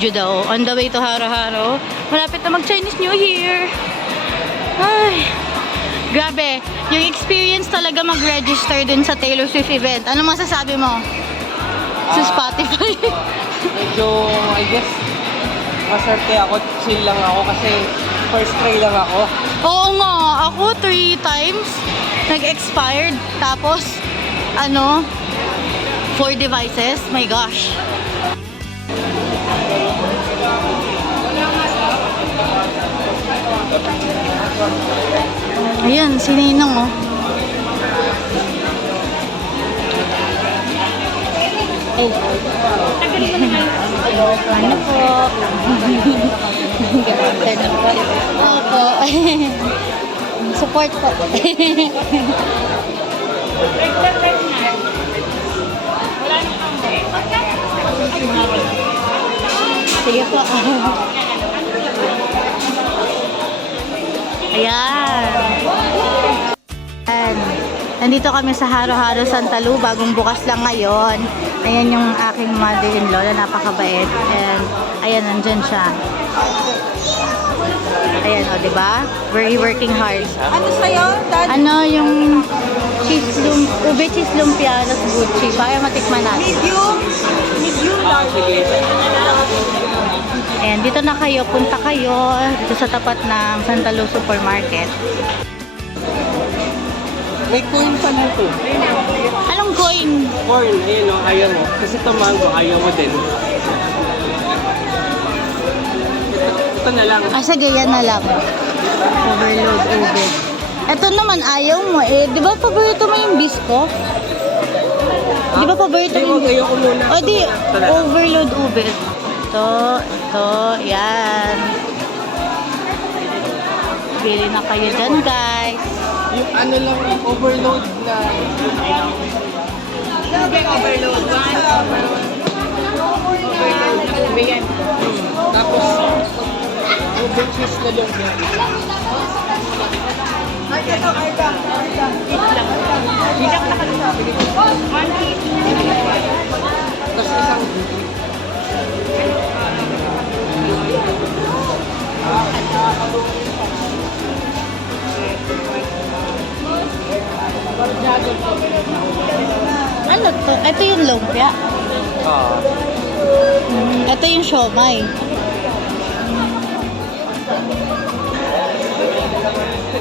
video daw. On the way to Haro-Haro. Malapit na mag-Chinese New Year. Ay, grabe. Yung experience talaga mag-register dun sa Taylor Swift event. Ano masasabi mo? Sa Spotify. Medyo, I guess, maserte ako. Chill lang ako kasi first try lang ako. Oo nga. Ako 3 times nag-expired. Tapos, 4 devices. My gosh. Ayan, si Ninong, oh. Ano po? Opo. Support po. Sige po. Ayan. Nandito kami sa Haro-Haro Santa Lu, bagong bukas lang ngayon. Ayan yung aking mother-in-law na napakabait. And ayan, nandyan siya. Ayan, o, diba? Very working hard. Ano sa'yo? Ano yung ube cheese lumpia na Gucci? Para matikman natin. Medium? Medium lang. Sige. Ayan, dito na kayo. Punta kayo dito sa tapat ng Santa Lu Supermarket. May coin pa nito. Anong coin? Corn, ayun o, ayaw mo. Kasi ito mango, ayaw mo din. Ito na lang. Ah, sige, yan na lang. Overload ube. Ito naman, ayaw mo eh. Di ba paborito mo yung bisko? Di ba paborito mo yung Ayaw ko muna. O di, Ito na lang. overload ube. Ito, yan. Bili na kayo dyan, guys. Yung ano lang, overload na. Overload. Overload na ube yan. Tapos, ube cheese na lang. Ay, ito, ay ka. Hindi ako nakasabi. Tapos isang Ano to? Ito yung lumpia. Ito yung siomay.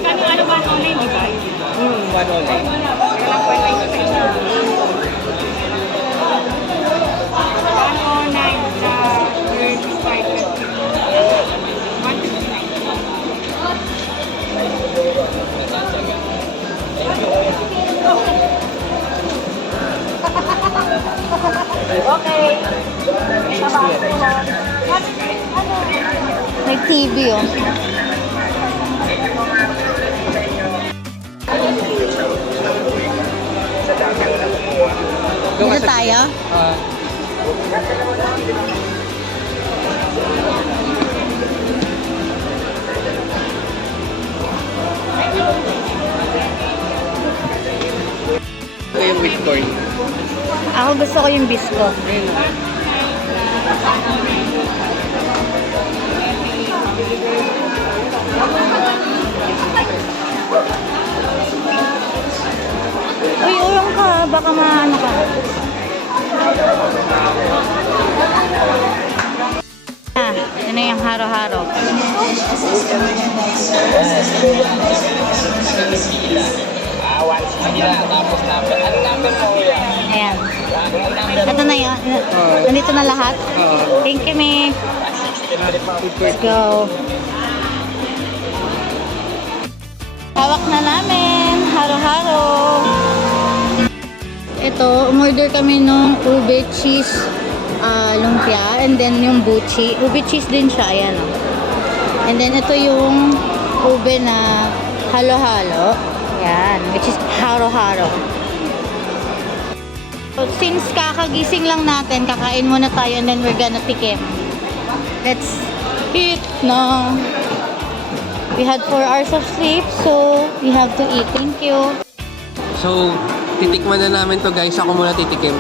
Ano ba online, di ba? one online. Online sa 35. Okay. May TV, oh. Dito tayo? Ito yung with corn. Ako gusto ko yung bisko. Uy, urong ka. Baka maano ka. Yun na yung haro-haro. Ayan. Ito na yun. Nandito na lahat. Thank you, Mick. Let's go. Hawak na namin. Haro-haro. Ito, umorder kami ng ube cheese lumpia. And then yung buchi. Ube cheese din siya. Ayan. And then ito yung ube na halo-halo. Ayan. Which is haro-haro. So, since kakagising lang natin, kakain muna tayo and then we're gonna tikim. Let's eat na. We had 4 hours of sleep, so we have to eat. Thank you. So, titikman na namin to guys. Ako muna titikim.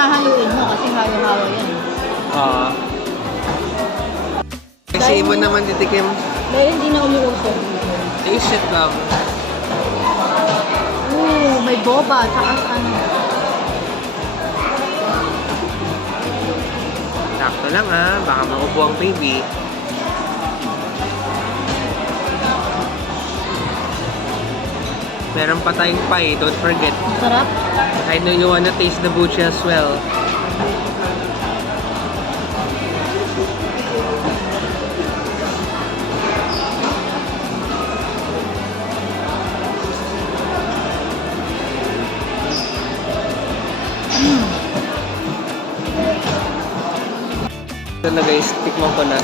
hahayuin mo kasi hayo-hayo yan. Kasi mo naman titikim. Dahil hindi na umuusok. Taste it lang. Ooh, may boba, tsaka ano. Sakto lang baka maupo ang baby. Meron pa tayong pie, don't forget. Sarap. I know you wanna taste the buchi as well. Ito na guys, tikman ko na.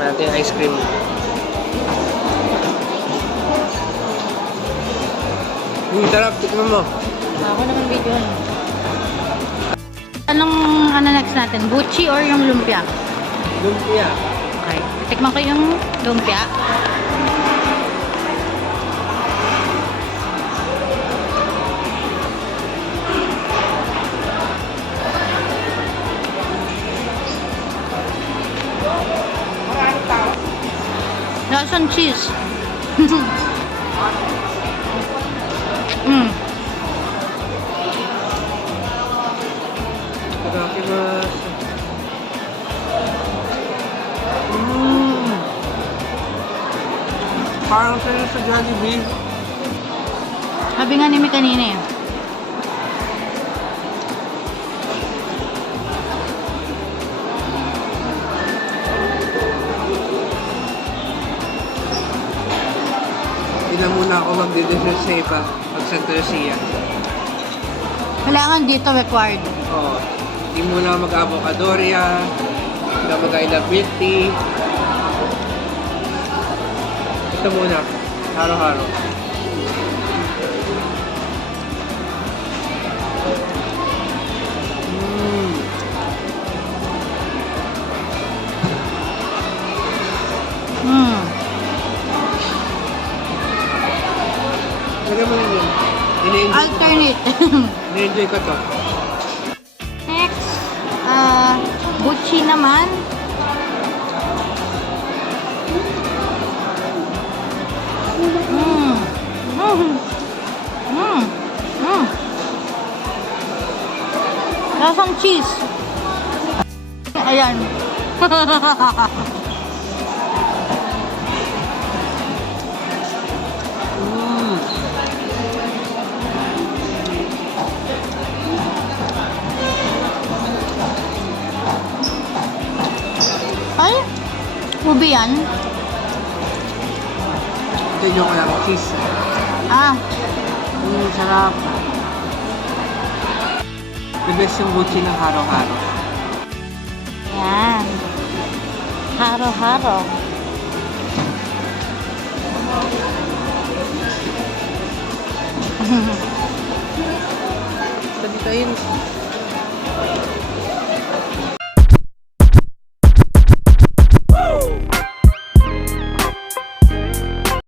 Natin yung ice cream. Sarap, tikman mo. Ako naman video. Anong next natin? Buchi or yung lumpia? Lumpia. Okay. Tikman ko yung lumpia. Lasang cheese. Parang sa'yo sa Jollibee. Sabi nga ni Mi kanina eh. Hindi na muna ako magdi-dessert sa iba pag Santa Lucia. Kailangan dito required. Oo. Hindi muna mag-avocadoria. Hindi na mag-I love milk tea. Ito muna. Haro-haro. Lagyan mo rin yun. Alternate. Ini-enjoy ko to. Next, buchi naman. Lasang cheese. Ayan. Ay, ubi yan. Ito yung ko lang cheese. Ah, Sarap. The best yung buchi ng haro-haro. yan. Haro-haro. Dito yun.